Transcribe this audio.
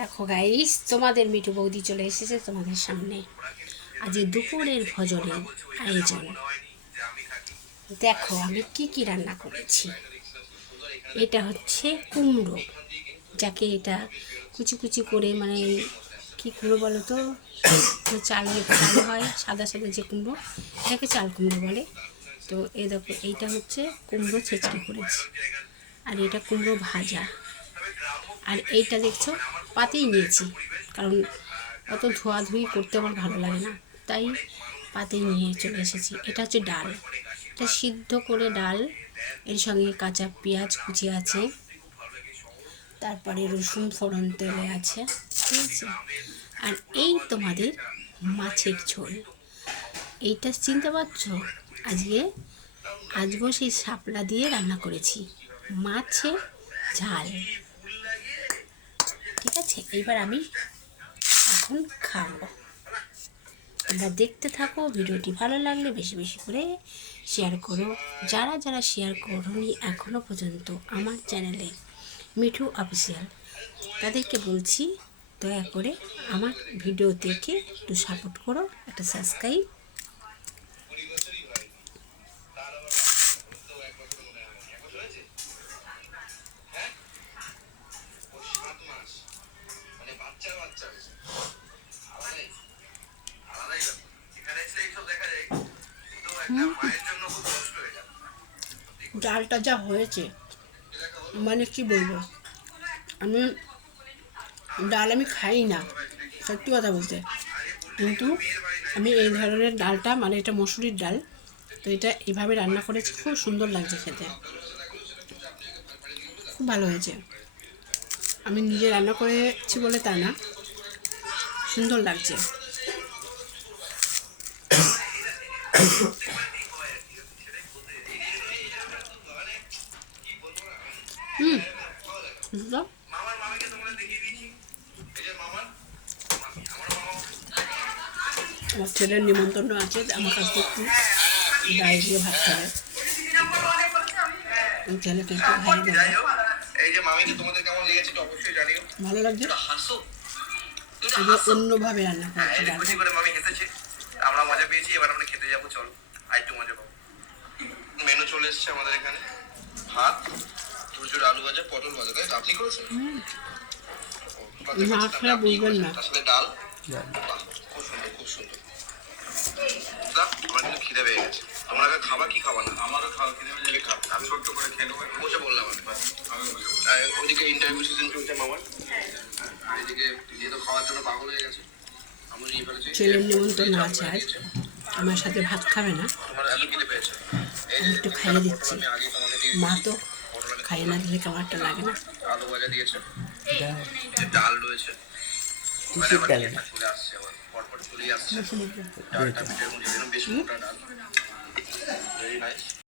দেখো গাইস, তোমাদের মিঠু বৌদি চলে এসেছে তোমাদের সামনে। আজ দুপুরের ভোজনের আয়োজন। দেখো আমি কি কি রান্না করেছি। এটা হচ্ছে কুমড়ো, যাকে এটা কুচি কুচি করে, মানে কি কুমড়ো বলো তো, চাল হয় সাদা সাদা যে কুমড়ো, এটাকে চাল কুমড়ো বলে। তো এই দেখো, এইটা হচ্ছে কুমড়ো ছেঁচড়ি করেছি, আর এটা কুমড়ো ভাজা। আর এইটা দেখছো পাতেই নিয়েছি, কারণ অত ধোয়াধুয়ি করতে আমার ভালো লাগে না, তাই পাতেই নিয়ে চলে এসেছি। এটা হচ্ছে ডাল, এটা সিদ্ধ করে ডাল, এর সঙ্গে কাঁচা পেঁয়াজ কুচি আছে, তারপরে রসুন ফোড়ন তেলে আছে, ঠিক আছে। আর এই তোমাদের মাছের ঝোল, এইটা চিনতে পারছো? আজকে সেই শাপলা দিয়ে রান্না করেছি, মাছের ঝাল। ঠিক আছে, এইবার আমি এখন খাবো। তোমরা দেখতে থাকো, ভিডিওটি ভালো লাগলে বেশি বেশি করে শেয়ার করো। যারা যারা শেয়ার করোনি এখনও পর্যন্ত আমার চ্যানেলে মিঠু অফিসিয়াল, তাদেরকে বলছি দয়া করে আমার ভিডিও দেখে একটু সাপোর্ট করো, একটা সাবস্ক্রাইব। ডালটা যা হয়েছে, মানে কি বলবো, আমি ডাল খাই না, সত্যি কথা বলতে, কিন্তু আমি এই ধরনের ডালটা, মানে এটা মসুরির ডাল, তো এটা এভাবে রান্না করেছি, খুব সুন্দর লাগছে খেতে, খুব ভালো হয়েছে। আমি নিজে রান্না করেছি বলে তা না, সুন্দর লাগছে। আমার ছেলের নিমন্ত্রণ আছে, আমার কাছে একটু ডাল দিয়ে ভাত খাবে, ছেলেকে একটু খাইয়ে দেবো। ভালো লাগছে, অন্যভাবে রান্না করেছি ডালটা। আমরা মজা পেয়েছি, এবার আমরা খেতে যাবো, চলো আরেকটু মজা পাবো। মেনু চলে এসছে আমাদের এখানে, ভাত, তুরজোর আলু ভাজা, পটল ভাজা, তাই তো আপনি করেছেন? না খেলে বুঝবেন না। তার সাথে ডাল, খুব সুন্দর খুব সুন্দর। আমার কিন্তু খিদে পেয়ে গেছে। তোমরা খাবা কি খাবা না? আমারও খাওয়া খিদে পেয়ে খাবো, আমি ছোট্ট করে খেয়ে নেবো, বসে বললাম আমি। ওদিকে ইন্টারভিউ সিজন চলছে মামার, এদিকে তো খাওয়ার জন্য পাগল হয়ে গেছে। ছেলের নিমন্ত্রণ আছে আজ, আমার সাথে ভাত খাবে না, আমি একটু খাইয়ে দিচ্ছি। মা তো খাইয়ে না দিলে কেমন একটা লাগে না। আলু ভাজা দিয়েছে, ডাল রয়েছে, পরপর চলে আসছে, ডালটা বেশ মোটা ডাল, ভেরি নাইস।